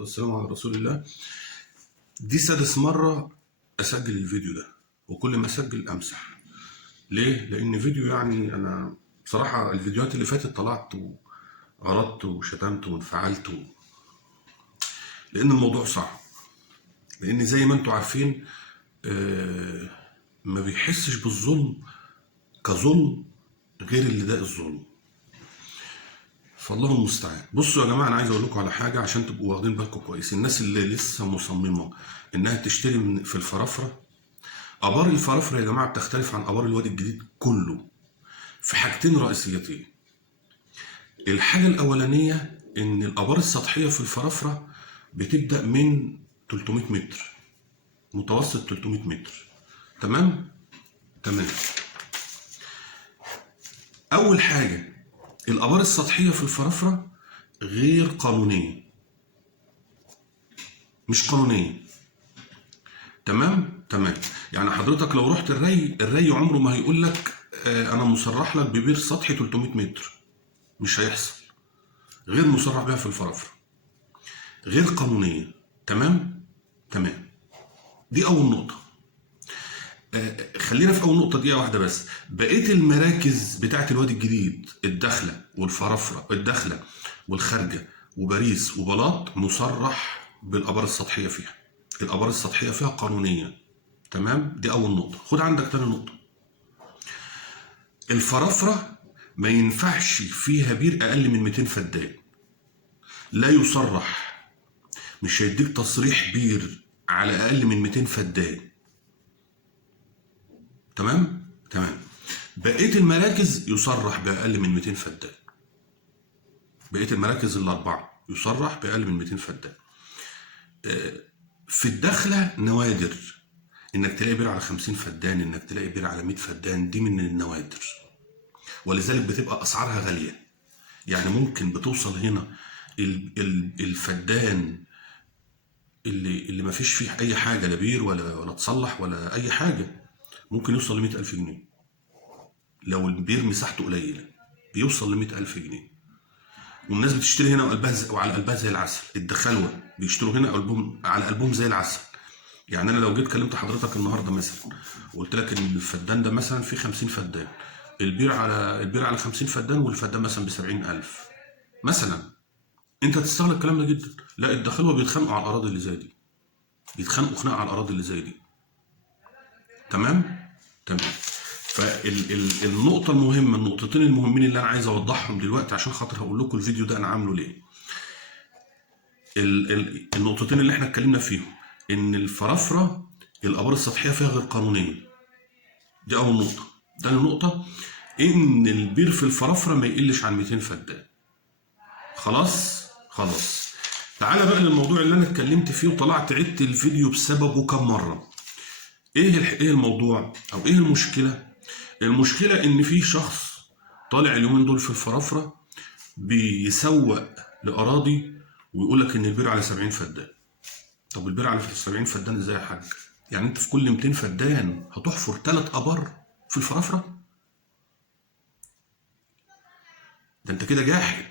والسلام على رسول الله. دي سادس مرة أسجل الفيديو ده، وكل ما أسجل أمسح. ليه؟ لأن فيديو يعني أنا بصراحة الفيديوهات اللي فاتت طلعت وغلطت وشتمت وانفعلت لأن الموضوع صعب. لأن زي ما أنتوا عارفين ما بيحسش بالظلم كظلم غير اللي ده الظلم. فالله المستعان. بصوا يا جماعه، انا عايز اقول لكم على حاجه عشان تبقوا واخدين بالكم كويس. الناس اللي لسه مصممه انها تشتري في الفرافره، ابار الفرافره يا جماعه بتختلف عن ابار الوادي الجديد كله في حاجتين رئيسيتين. الحاجه الاولانيه ان الابار السطحيه في الفرافره بتبدا من 300 متر، متوسط 300 متر. تمام. اول حاجه، الابار السطحيه في الفرافره غير قانونيه، مش قانونيه. تمام. يعني حضرتك لو رحت الري عمره ما هيقول لك انا مصرح لك ببير سطحي 300 متر، مش هيحصل. غير مصرح بها في الفرافره، غير قانونيه. تمام. دي اول نقطه. خلينا في اول نقطه دقيقه واحده بس. بقيه المراكز بتاعه الوادي الجديد، الداخله والفرافره، الداخله والخارجه وباريس وبلاط، مصرح بالابار السطحيه فيها. الابار السطحيه فيها قانونيه. تمام. دي اول نقطه. خد عندك تاني نقطه. الفرافره ما ينفعش فيها بير اقل من 200 فدان. لا يصرح، مش هيديك تصريح بير على اقل من 200 فدان. تمام. بقيه المراكز يصرح باقل من 200 فدان. بقيه المراكز الاربعه يصرح باقل من 200 فدان. في الداخله نوادر انك تلاقي بير على 50 فدان، انك تلاقي بير على 100 فدان، دي من النوادر، ولذلك بتبقى اسعارها غاليه. يعني ممكن بتوصل هنا الفدان اللي ما فيش فيه اي حاجه، لا بير ولا تصلح ولا اي حاجه، ممكن يوصل ل 100,000 جنيه. لو البير مساحته قليله بيوصل ل 100,000 جنيه. والناس بتشتري هنا وعلى قلبها زي العسل. الدخلوه بيشتروا هنا على قلبهم زي العسل. يعني انا لو جيت كلمت حضرتك النهارده مثلا وقلت لك ان الفدان ده مثلا فيه 50 فدان، البير على 50 فدان، والفدان مثلا ب 70,000 مثلا، انت تستغرب الكلام ده جدا. لا، الدخلوه بيتخانقوا على الاراضي اللي زي دي، بيتخانقوا خناقه على الاراضي اللي زي دي. تمام. فالنقطه المهمه، النقطتين المهمين اللي انا عايز اوضحهم دلوقتي عشان خاطر هقول لكم الفيديو ده انا عامله ليه. النقطتين اللي احنا اتكلمنا فيهم، ان الفرافره الابار السطحيه فيها غير قانونيه. دي اول نقطه. تاني نقطه، ان البير في الفرافره ما يقلش عن 200 فدان. خلاص. تعالى بقى للموضوع اللي انا اتكلمت فيه وطلعت عدت الفيديو بسببه كم مره. ايه الموضوع او ايه المشكله؟ المشكله ان في شخص طالع اليومين دول في الفرافره بيسوق لاراضي ويقول لك ان البير على 70 فدان. طب البير على 70 فدان ازاي يا حاج؟ يعني انت في كل 200 فدان هتحفر 3 ابار في الفرافره؟ ده انت كده جاحد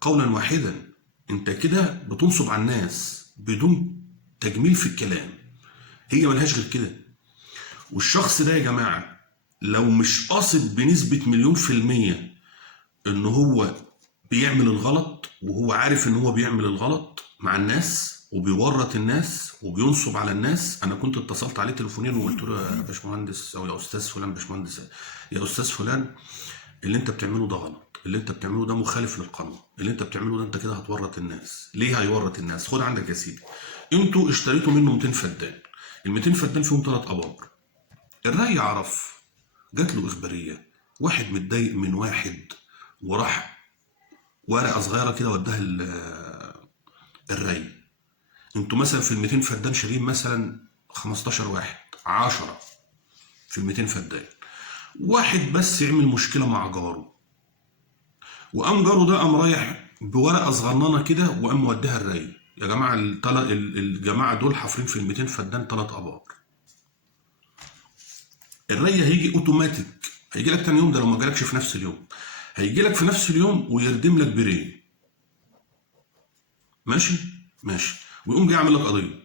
قولا واحدا. انت كده بتنصب على الناس بدون تجميل في الكلام. هي ملهاش غير كده. والشخص ده يا جماعه لو مش قاصد بنسبه 1,000,000% ان هو بيعمل الغلط، وهو عارف ان هو بيعمل الغلط مع الناس وبيورط الناس وبينصب على الناس. انا كنت اتصلت عليه تليفونيا وقلت له يا باشمهندس او يا استاذ فلان، باشمهندس يا استاذ فلان، اللي انت بتعمله ده غلط، اللي انت بتعمله ده مخالف للقانون، اللي انت بتعمله ده انت كده هتورط الناس. ليه هيورط الناس؟ خد عندك يا سيدي، انتوا اشتريتوا منه 200 فدان، ال 200 فدان فيهم 3 ابار. الري عرف، جات له اخباريه، واحد متضايق من واحد وراح ورقه صغيره كده وداها الري. انتوا مثلا في ال 200 فدان شارين مثلا 15 واحد، 10 في ال 200 فدان. واحد بس يعمل مشكله مع جاره، وقام جاره ده قام رايح بورقه صغننه كده وقام موديها الري. يا جماعه الجماعه دول حافرين في ال 200 فدان 3 ابار. الري هيجي اوتوماتيك، هيجي لك تاني يوم، ده لو ما جالكش في نفس اليوم هيجي لك في نفس اليوم ويردم لك بيرين. ماشي ماشي، ويقوم جاي يعمل لك قضيه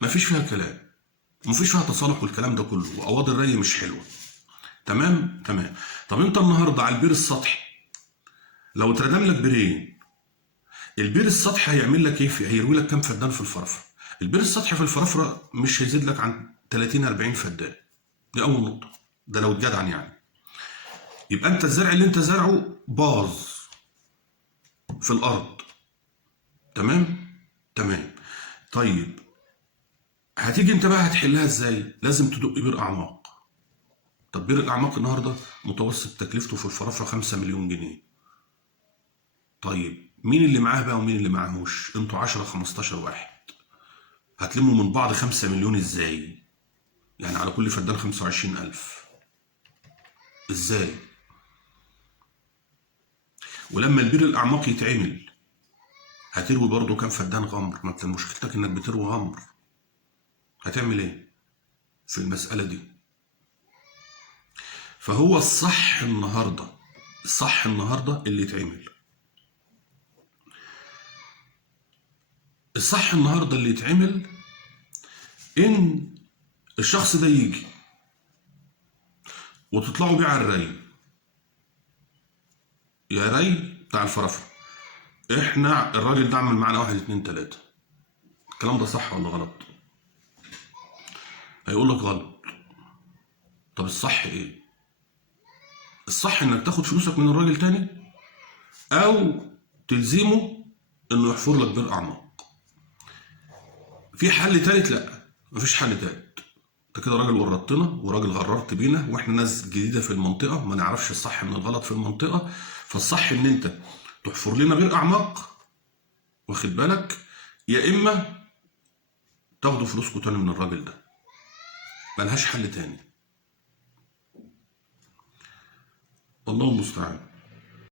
مفيش فيها كلام، ومفيش فيها تصالح والكلام ده كله، وقواضي الري مش حلوه. تمام تمام. طب انت النهارده على البير السطحي لو اتردم لك بيرين، البير السطحي هيعمل لك ايه؟ هيروي لك كام فدان في الفرافره؟ البير السطحي في الفرافره مش هيزيد لك عن 30 40 فدان. دي اول نقطه، ده لو اتجدعن يعني. يبقى انت الزرع اللي انت زرعه باظ في الارض. تمام تمام. طيب هتيجي انت بقى هتحلها ازاي؟ لازم تدق بير اعماق. طب بير الاعماق النهارده متوسط تكلفته في الفرافره 5 مليون جنيه. طيب مين اللي معاه بقى ومين اللي معاهوش؟ انتوا 10 15 واحد، هتلموا من بعض 5 مليون ازاي؟ يعني على كل فدان 25,000 ازاي؟ ولما البير الاعماق يتعمل هتروي برضه كام فدان غمر؟ ما انت مشكلتك انك بتروي غمر. هتعمل ايه في المسألة دي؟ فهو الصح النهارده، الصح النهارده اللي يتعمل، الصح النهارده اللي يتعمل ان الشخص ده يجي وتطلعوا بيه على الري، يا ري بتاع الفرافره، احنا الراجل ده عمل معانا واحد اتنين تلاته، الكلام ده صح ولا غلط؟ هيقول لك غلط. طب الصح ايه؟ الصح انك تاخد فلوسك من الراجل تاني، او تلزمه انه يحفر لك بير اعماق. في حل تالت؟ لا مفيش حل تالت. انت كده راجل ورطتنا وراجل غررت بينا، واحنا ناس جديده في المنطقه ما نعرفش الصح من الغلط في المنطقه. فالصح ان انت تحفر لنا بير اعماق، واخد بالك، يا اما تاخدوا فلوسكم تاني من الراجل ده، ملهاش حل تاني. والله المستعان.